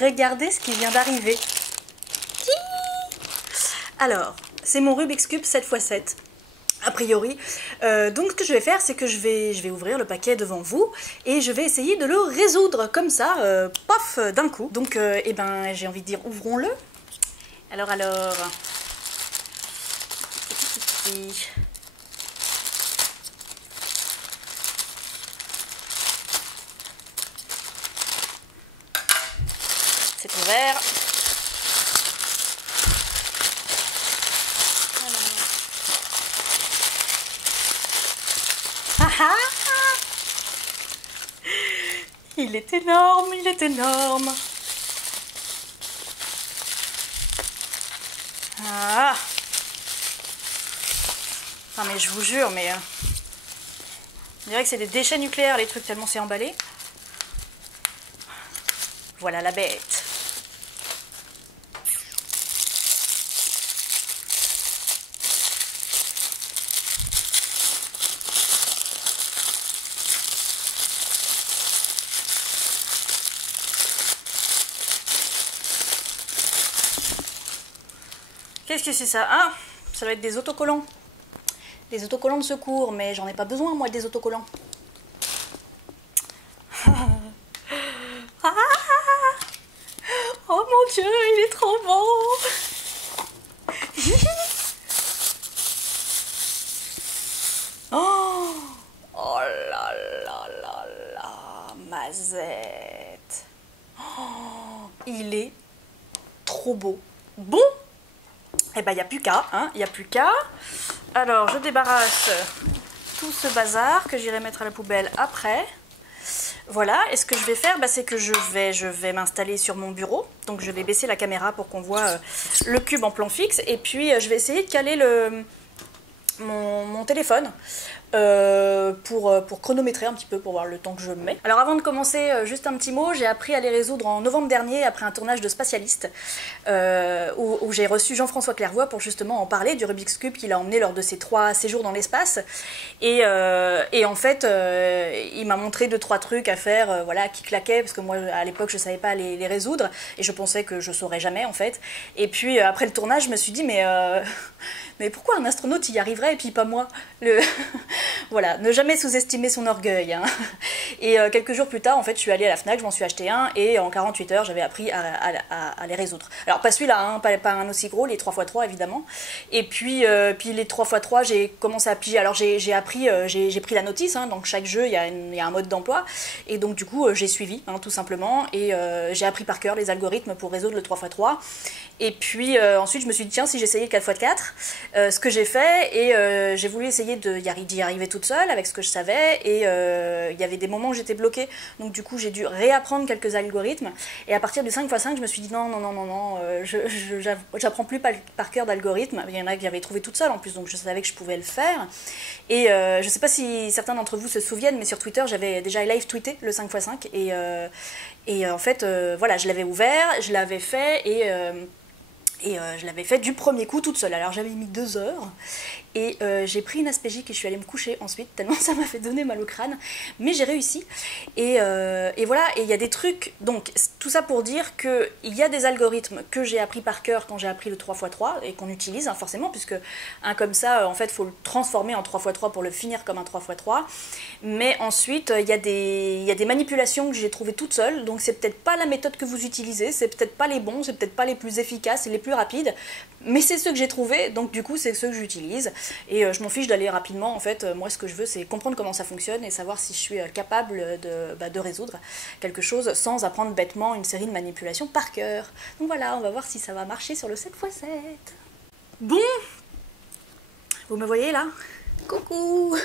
Regardez ce qui vient d'arriver. Alors, c'est mon Rubik's Cube 7x7. A priori. Donc ce que je vais faire, c'est que je vais ouvrir le paquet devant vous et je vais essayer de le résoudre comme ça, paf, d'un coup. Donc eh ben, j'ai envie de dire, ouvrons-le. Alors. Petit. C'est ouvert. Il est énorme, il est énorme. Ah. Enfin, mais je vous jure, mais on dirait que c'est des déchets nucléaires les trucs tellement c'est emballé. Voilà la bête. Qu'est-ce que c'est ça? Ah, ça doit être des autocollants. Des autocollants de secours, mais j'en ai pas besoin, moi, des autocollants. Ah, oh mon Dieu, il est trop beau. Oh, oh là là là là, Mazette. Oh, il est trop beau. Bon. Eh ben, il n'y a plus qu'à, hein, il n'y a plus qu'à. Alors, je débarrasse tout ce bazar que j'irai mettre à la poubelle après. Voilà, et ce que je vais faire, bah, c'est que je vais m'installer sur mon bureau. Donc, je vais baisser la caméra pour qu'on voit le cube en plan fixe. Et puis, je vais essayer de caler mon téléphone pour chronométrer un petit peu, pour voir le temps que je mets. Alors avant de commencer, juste un petit mot, j'ai appris à les résoudre en novembre dernier après un tournage de Spatialiste où j'ai reçu Jean-François Clairvoy pour justement en parler du Rubik's Cube qu'il a emmené lors de ses 3 séjours dans l'espace et en fait il m'a montré 2-3 trucs à faire voilà, qui claquaient parce que moi à l'époque je savais pas les résoudre et je pensais que je saurais jamais en fait et puis après le tournage je me suis dit mais pourquoi un astronaute y arriverait et puis pas moi Voilà, ne jamais sous-estimer son orgueil. Hein. Et quelques jours plus tard, en fait, je suis allée à la Fnac, je m'en suis acheté un, et en 48 heures, j'avais appris à les résoudre. Alors, pas celui-là, hein, pas un aussi gros, les 3x3, évidemment. Et puis les 3x3, j'ai commencé à piger. Alors, j'ai pris la notice, hein, donc chaque jeu, il y a un mode d'emploi. Et donc, du coup, j'ai suivi, hein, tout simplement, et j'ai appris par cœur les algorithmes pour résoudre le 3x3. Et puis, ensuite, je me suis dit, tiens, si j'essayais le 4x4, ce que j'ai fait, et j'ai voulu essayer d'y arriver toute seule avec ce que je savais et il y avait des moments où j'étais bloquée donc du coup j'ai dû réapprendre quelques algorithmes et à partir du 5x5 je me suis dit non, j'apprends plus par cœur d'algorithmes, il y en a que j'avais trouvé toute seule en plus donc je savais que je pouvais le faire et je sais pas si certains d'entre vous se souviennent mais sur Twitter j'avais déjà live tweeté le 5x5 et en fait voilà je l'avais ouvert, je l'avais fait et je l'avais fait du premier coup toute seule. Alors j'avais mis 2 heures et j'ai pris une aspégique et je suis allée me coucher ensuite tellement ça m'a fait donner mal au crâne. Mais j'ai réussi et voilà, et il y a des trucs, donc tout ça pour dire qu'il y a des algorithmes que j'ai appris par cœur quand j'ai appris le 3x3 et qu'on utilise hein, forcément puisque un comme ça en fait il faut le transformer en 3x3 pour le finir comme un 3x3 mais ensuite il y a des manipulations que j'ai trouvées toutes seules donc c'est peut-être pas la méthode que vous utilisez, c'est peut-être pas les bons, c'est peut-être pas les plus efficaces et les plus rapides mais c'est ceux que j'ai trouvés donc du coup c'est ceux que j'utilise et je m'en fiche d'aller rapidement en fait, moi ce que je veux c'est comprendre comment ça fonctionne et savoir si je suis capable de résoudre quelque chose sans apprendre bêtement une série de manipulations par cœur. Donc voilà, on va voir si ça va marcher sur le 7x7. Bon, vous me voyez là? Coucou.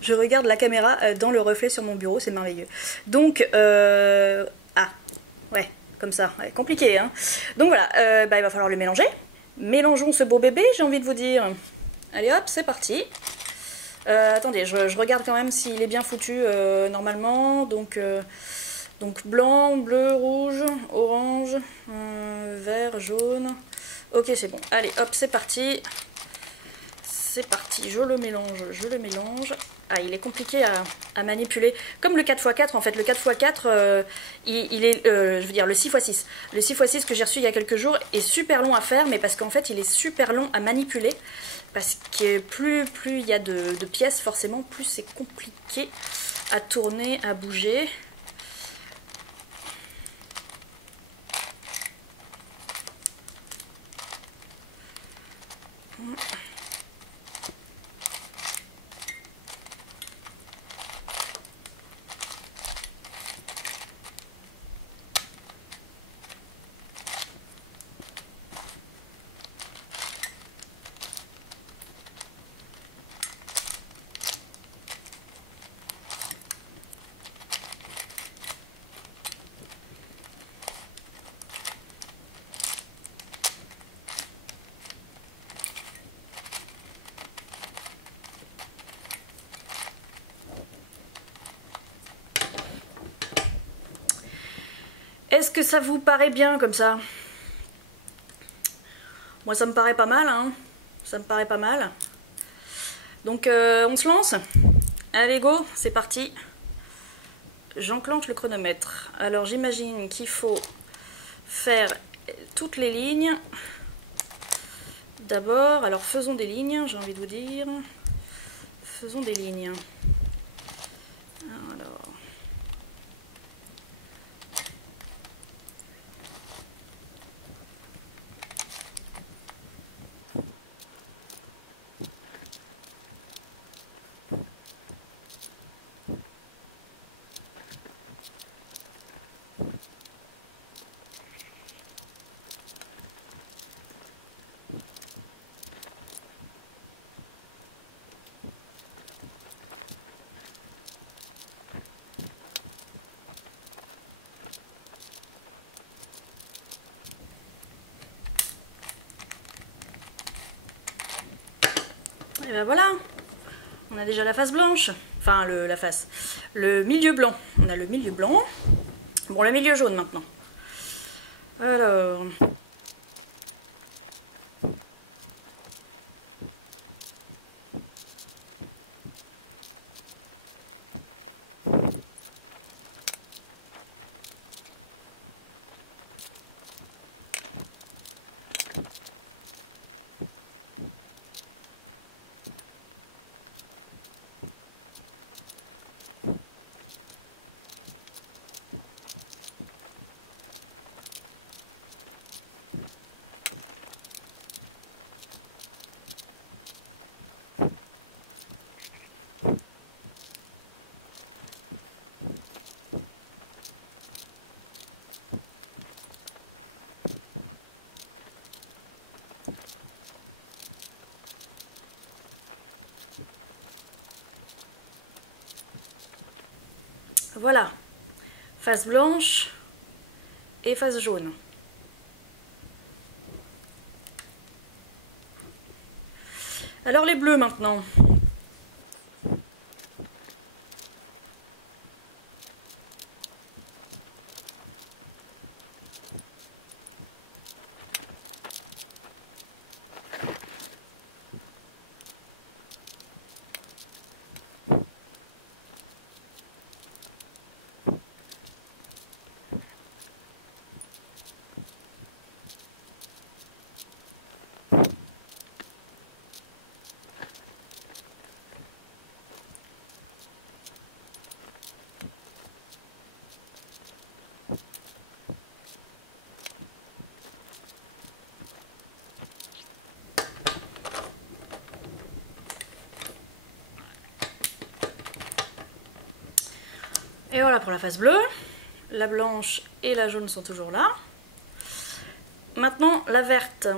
Je regarde la caméra dans le reflet sur mon bureau, c'est merveilleux. Donc, ah, ouais, comme ça, ouais, compliqué, hein. Donc voilà, il va falloir le mélanger. Mélangeons ce beau bébé, j'ai envie de vous dire. Allez hop, c'est parti. Attendez, je regarde quand même s'il est bien foutu normalement. Donc blanc, bleu, rouge, orange, vert, jaune. Ok, c'est bon. Allez, hop, c'est parti. C'est parti, je le mélange. Ah, il est compliqué à manipuler. Comme le 4x4, en fait. Le 4x4, il est... je veux dire, le 6x6. Le 6x6 que j'ai reçu il y a quelques jours est super long à faire, mais parce qu'en fait, il est super long à manipuler. Parce que plus il y a de pièces, forcément, plus c'est compliqué à tourner, à bouger. Est-ce que ça vous paraît bien comme ça? Moi ça me paraît pas mal, hein. Ça me paraît pas mal. Donc on se lance? Allez go, c'est parti. J'enclenche le chronomètre. Alors j'imagine qu'il faut faire toutes les lignes. D'abord, alors faisons des lignes, j'ai envie de vous dire. Faisons des lignes. Alors... Et ben voilà, on a déjà la face blanche, enfin la face, le milieu blanc. On a le milieu blanc, bon le milieu jaune maintenant. Alors... Voilà, face blanche et face jaune. Alors les bleus maintenant. Et voilà pour la face bleue. La blanche et la jaune sont toujours là. Maintenant la verte.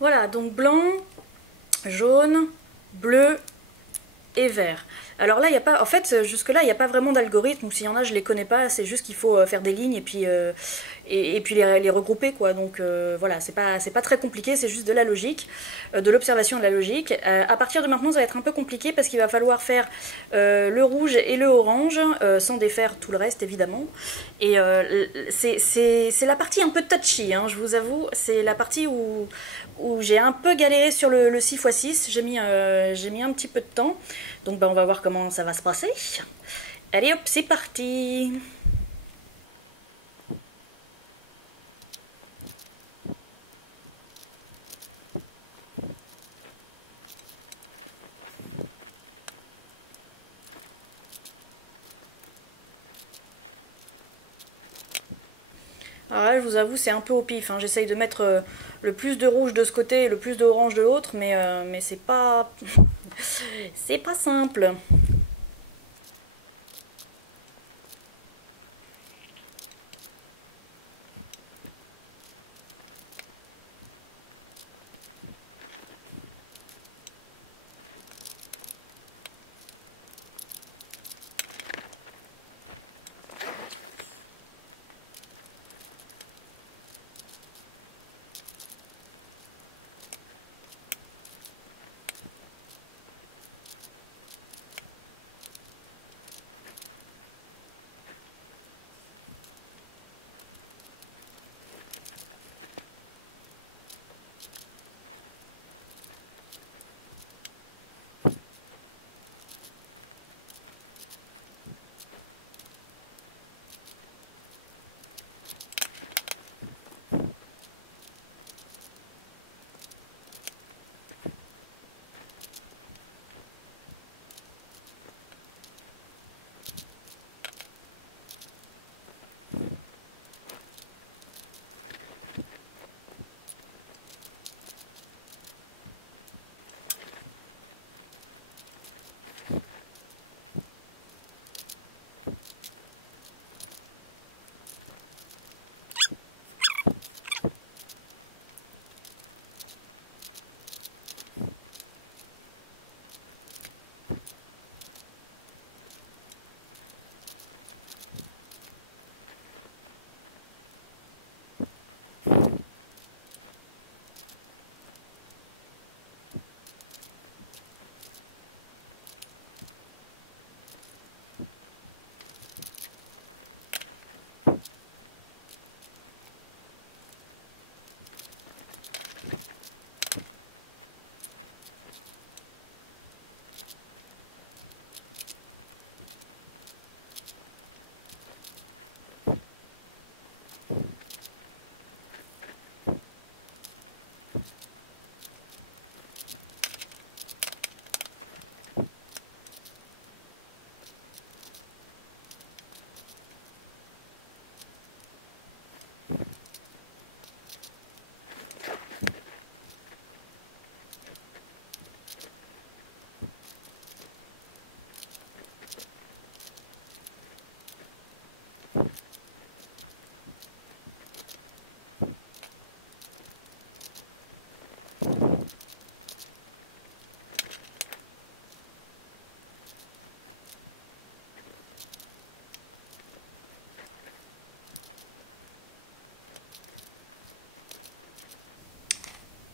Voilà, donc blanc, jaune, bleu et vert. Alors là, il n'y a pas, en fait, jusque-là, il n'y a pas vraiment d'algorithme, ou s'il y en a, je les connais pas, c'est juste qu'il faut faire des lignes et puis les regrouper, quoi. Donc voilà, c'est pas très compliqué, c'est juste de la logique, de l'observation de la logique. À partir de maintenant, ça va être un peu compliqué parce qu'il va falloir faire le rouge et le orange, sans défaire tout le reste, évidemment. Et c'est la partie un peu touchy, hein, je vous avoue, c'est la partie où j'ai un peu galéré sur le 6x6, j'ai mis un petit peu de temps. Donc on va voir comment ça va se passer. Allez hop, c'est parti. Alors là, je vous avoue, c'est un peu au pif, hein. J'essaye de mettre le plus de rouge de ce côté et le plus d'orange de l'autre, mais c'est pas... c'est pas simple.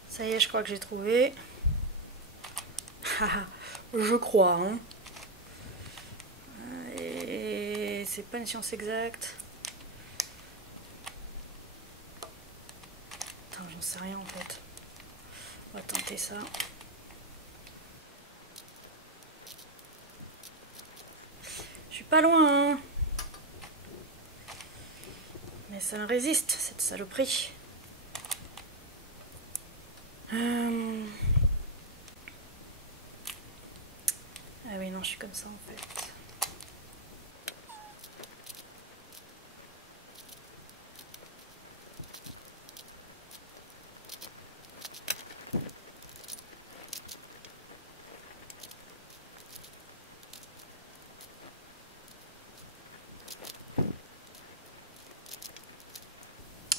Ça y est, je crois que j'ai trouvé. Je crois, hein. Et c'est pas une science exacte. Attends, j'en sais rien en fait. On va tenter ça. Je suis pas loin, hein. Mais ça me résiste, cette saloperie. Ah oui, non, je suis comme ça en fait.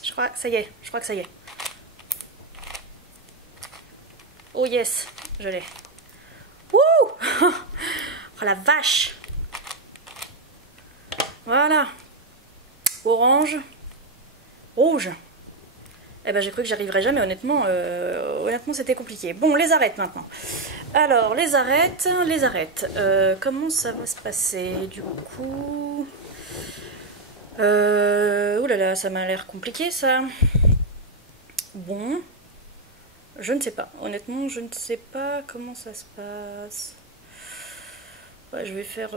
Je crois que ça y est, je crois que ça y est. Oh yes, je l'ai. Wouh. Oh la vache. Voilà. Orange. Rouge. Eh ben j'ai cru que j'arriverais jamais, honnêtement. Honnêtement c'était compliqué. Bon, les arêtes maintenant. Alors, les arêtes. Comment ça va se passer du coup? Ouh là là, ça m'a l'air compliqué ça. Bon. Je ne sais pas. Honnêtement, je ne sais pas comment ça se passe. Ouais, je vais faire...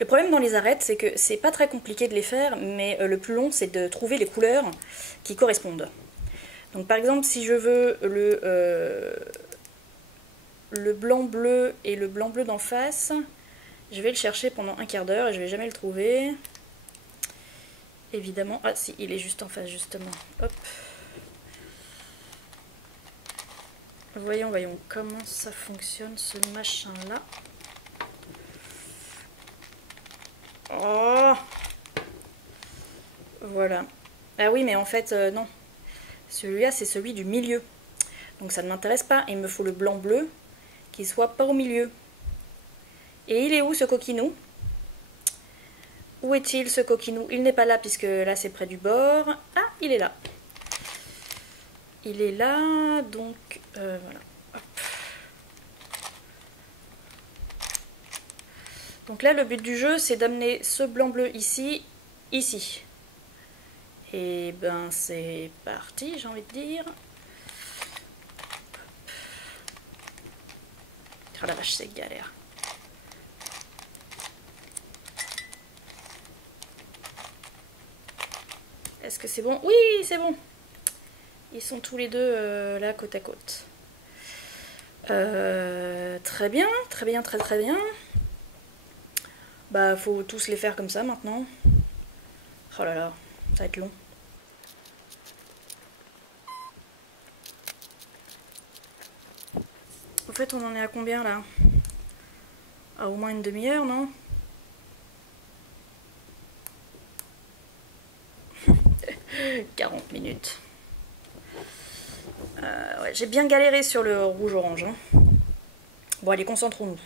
Le problème dans les arêtes, c'est que c'est pas très compliqué de les faire, mais le plus long, c'est de trouver les couleurs qui correspondent. Donc par exemple, si je veux le blanc-bleu et le blanc-bleu d'en face, je vais le chercher pendant un quart d'heure et je vais jamais le trouver. Évidemment, ah si, il est juste en face justement. Hop. Voyons comment ça fonctionne ce machin-là. Oh, voilà. Ah oui, mais en fait, non. Celui-là, c'est celui du milieu. Donc ça ne m'intéresse pas. Il me faut le blanc-bleu qui soit pas au milieu. Et il est où ce coquinou? Où est-il ce coquinou? Il n'est pas là puisque là c'est près du bord. Ah, il est là. Il est là, donc voilà. Hop. Donc là, le but du jeu, c'est d'amener ce blanc-bleu ici, ici. Et ben c'est parti, j'ai envie de dire. Oh la vache, c'est galère. Est-ce que c'est bon? Oui, c'est bon. Ils sont tous les deux là, côte à côte. Très bien, très bien. Bah, faut tous les faire comme ça maintenant. Oh là là, ça va être long. Au fait, on en est à combien là? À au moins une demi-heure, non? « 40 minutes. Ouais, j'ai bien galéré sur le rouge-orange. Hein. Bon, allez, concentrons-nous.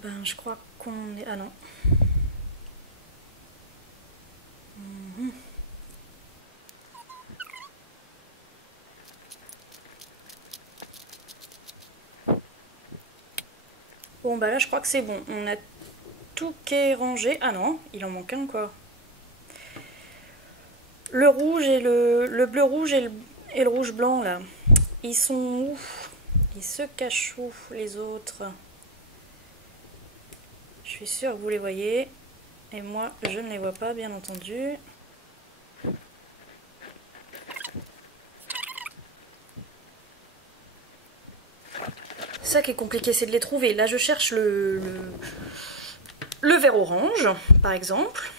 Ben, je crois qu'on est... Ah non. Bon, bah là, je crois que c'est bon. On a tout qui est rangé. Ah non, il en manque un, quoi. Le rouge et le bleu-rouge et le rouge-blanc, là. Ils sont où? Ils se cachent où, les autres? Je suis sûre que vous les voyez. Et moi, je ne les vois pas, bien entendu. C'est ça qui est compliqué, c'est de les trouver. Là, je cherche le vert orange, par exemple.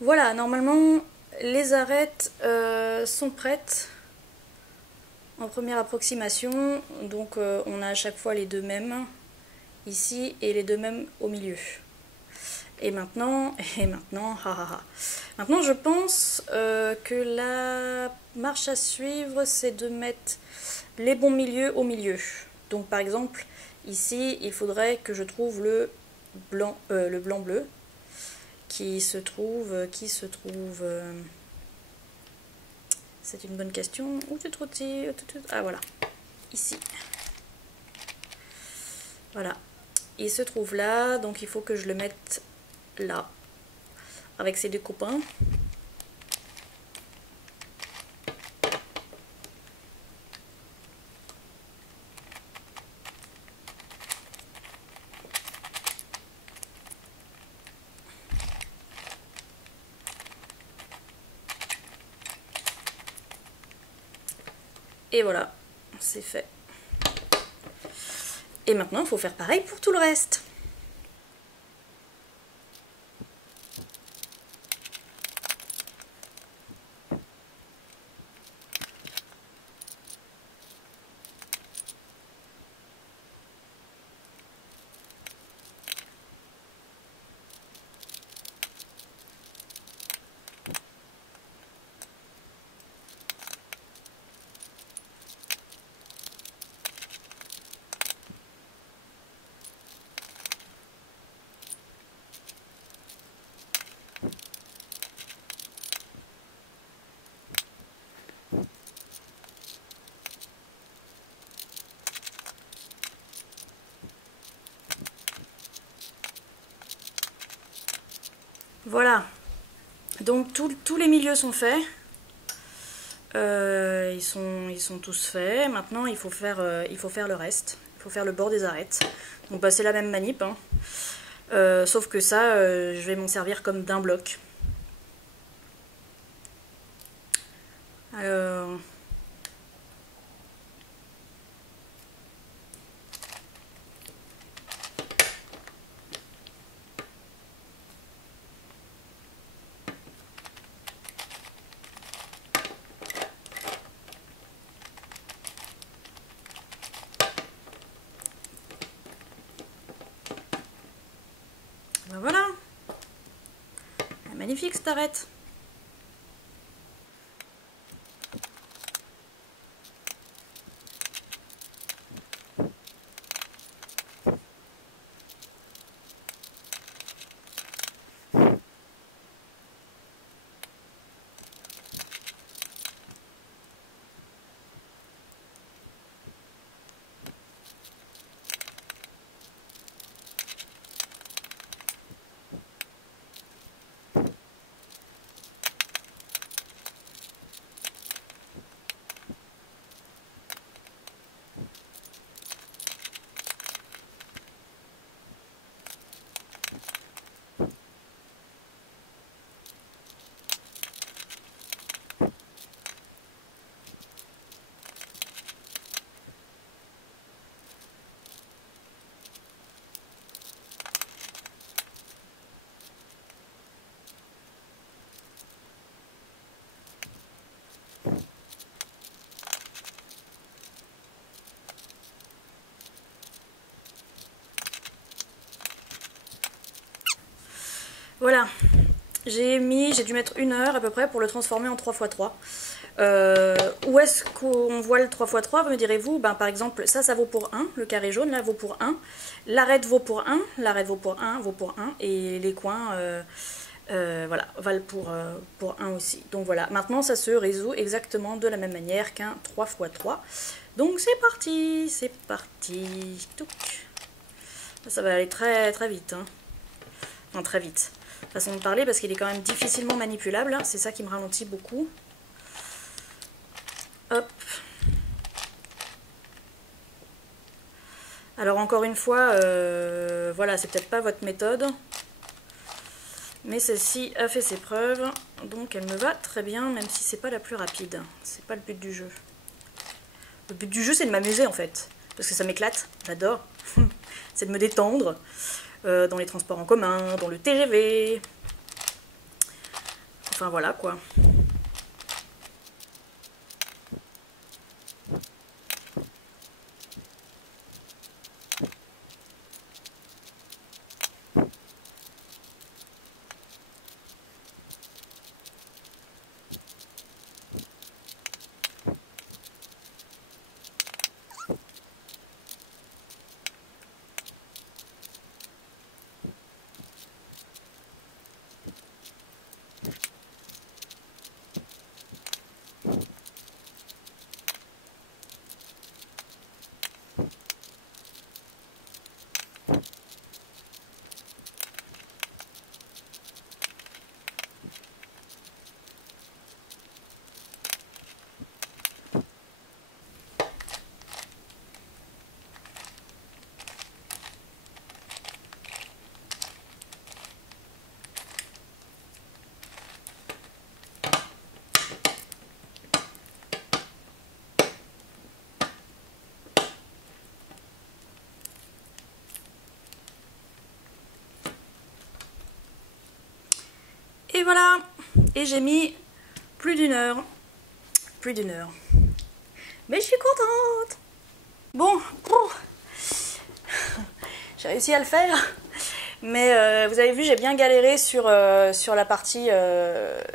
Voilà, normalement, les arêtes sont prêtes en première approximation. Donc, on a à chaque fois les deux mêmes ici et les deux mêmes au milieu. Et maintenant, maintenant je pense que la marche à suivre, c'est de mettre les bons milieux au milieu. Donc par exemple, ici, il faudrait que je trouve le blanc-bleu qui se trouve, c'est une bonne question. Où tu trouves? Ah voilà, ici. Voilà, il se trouve là, donc il faut que je le mette là, avec ses deux copains. Et voilà, c'est fait. Et maintenant, il faut faire pareil pour tout le reste. Voilà, donc tous les milieux sont faits. Ils sont tous faits. Maintenant, il faut faire le reste. Il faut faire le bord des arêtes. Donc bah, c'est la même manip, hein. Sauf que ça, je vais m'en servir comme d'un bloc. Alors... ben voilà. Magnifique cette arête. Voilà, j'ai dû mettre 1 heure à peu près pour le transformer en 3×3. Où est-ce qu'on voit le 3×3, me direz-vous? Ben, par exemple, ça vaut pour 1, le carré jaune là vaut pour 1, l'arête vaut pour 1, l'arête vaut pour 1, et les coins voilà, valent pour 1 aussi. Donc voilà, maintenant ça se résout exactement de la même manière qu'un 3×3. Donc c'est parti, Touc. Ça va aller très très vite, hein. Non, très vite. Façon de parler parce qu'il est quand même difficilement manipulable, c'est ça qui me ralentit beaucoup. Hop, Alors encore une fois, voilà, c'est peut-être pas votre méthode, mais celle-ci a fait ses preuves, donc elle me va très bien, même si c'est pas la plus rapide. C'est pas le but du jeu. Le but du jeu, c'est de m'amuser en fait, parce que ça m'éclate, j'adore. C'est de me détendre, dans les transports en commun, dans le TGV. Enfin voilà quoi. Et voilà, et j'ai mis plus d'une heure. Plus d'une heure. Mais je suis contente. Bon, j'ai réussi à le faire. Mais vous avez vu, j'ai bien galéré sur la partie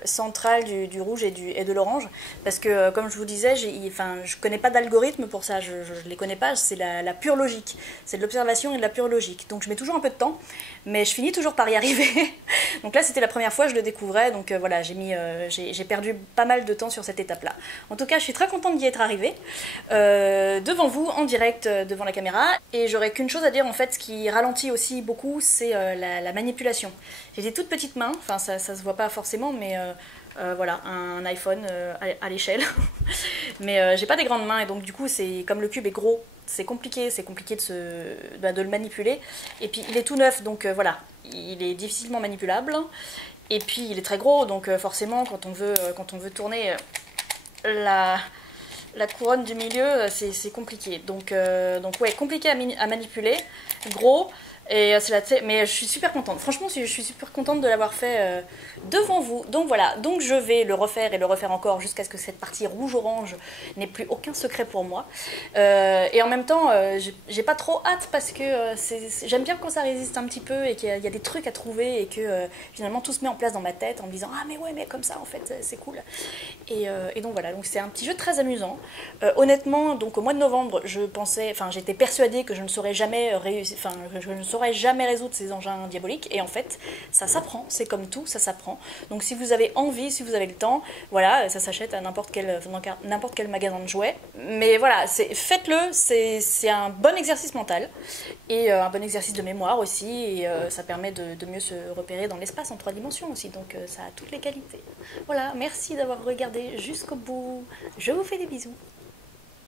centrale du rouge et de l'orange. Parce que, comme je vous disais, je connais pas d'algorithme pour ça. Je les connais pas, c'est la pure logique. C'est de l'observation et de la pure logique. Donc je mets toujours un peu de temps, mais je finis toujours par y arriver. Donc là, c'était la première fois que je le découvrais. Donc voilà, j'ai perdu pas mal de temps sur cette étape-là. En tout cas, je suis très contente d'y être arrivée. Devant vous, en direct, devant la caméra. Et j'aurais qu'une chose à dire, en fait, ce qui ralentit aussi beaucoup, c'est la manipulation. J'ai des toutes petites mains, enfin ça se voit pas forcément, mais voilà, un iPhone à l'échelle. Mais j'ai pas des grandes mains et donc du coup, comme le cube est gros, c'est compliqué de le manipuler. Et puis il est tout neuf, donc voilà, il est difficilement manipulable. Et puis il est très gros, donc forcément quand on veut tourner la couronne du milieu, c'est compliqué. Donc ouais, compliqué à manipuler, gros. Mais je suis super contente. Franchement, je suis super contente de l'avoir fait devant vous. Donc voilà, donc je vais le refaire et le refaire encore jusqu'à ce que cette partie rouge-orange n'ait plus aucun secret pour moi. Et en même temps, j'ai pas trop hâte parce que j'aime bien quand ça résiste un petit peu et qu'il y a des trucs à trouver et que finalement tout se met en place dans ma tête en me disant ah mais ouais mais comme ça en fait c'est cool. Et donc voilà, donc c'est un petit jeu très amusant. Honnêtement, donc au mois de novembre, j'étais persuadée que je ne saurais jamais résoudre ces engins diaboliques. Et en fait, ça s'apprend. C'est comme tout, ça s'apprend. Donc si vous avez envie, si vous avez le temps, voilà, ça s'achète à n'importe quel magasin de jouets. Mais voilà, faites-le. C'est un bon exercice mental et un bon exercice de mémoire aussi. Et ça permet de mieux se repérer dans l'espace en 3 dimensions aussi. Donc ça a toutes les qualités. Voilà, merci d'avoir regardé jusqu'au bout. Je vous fais des bisous.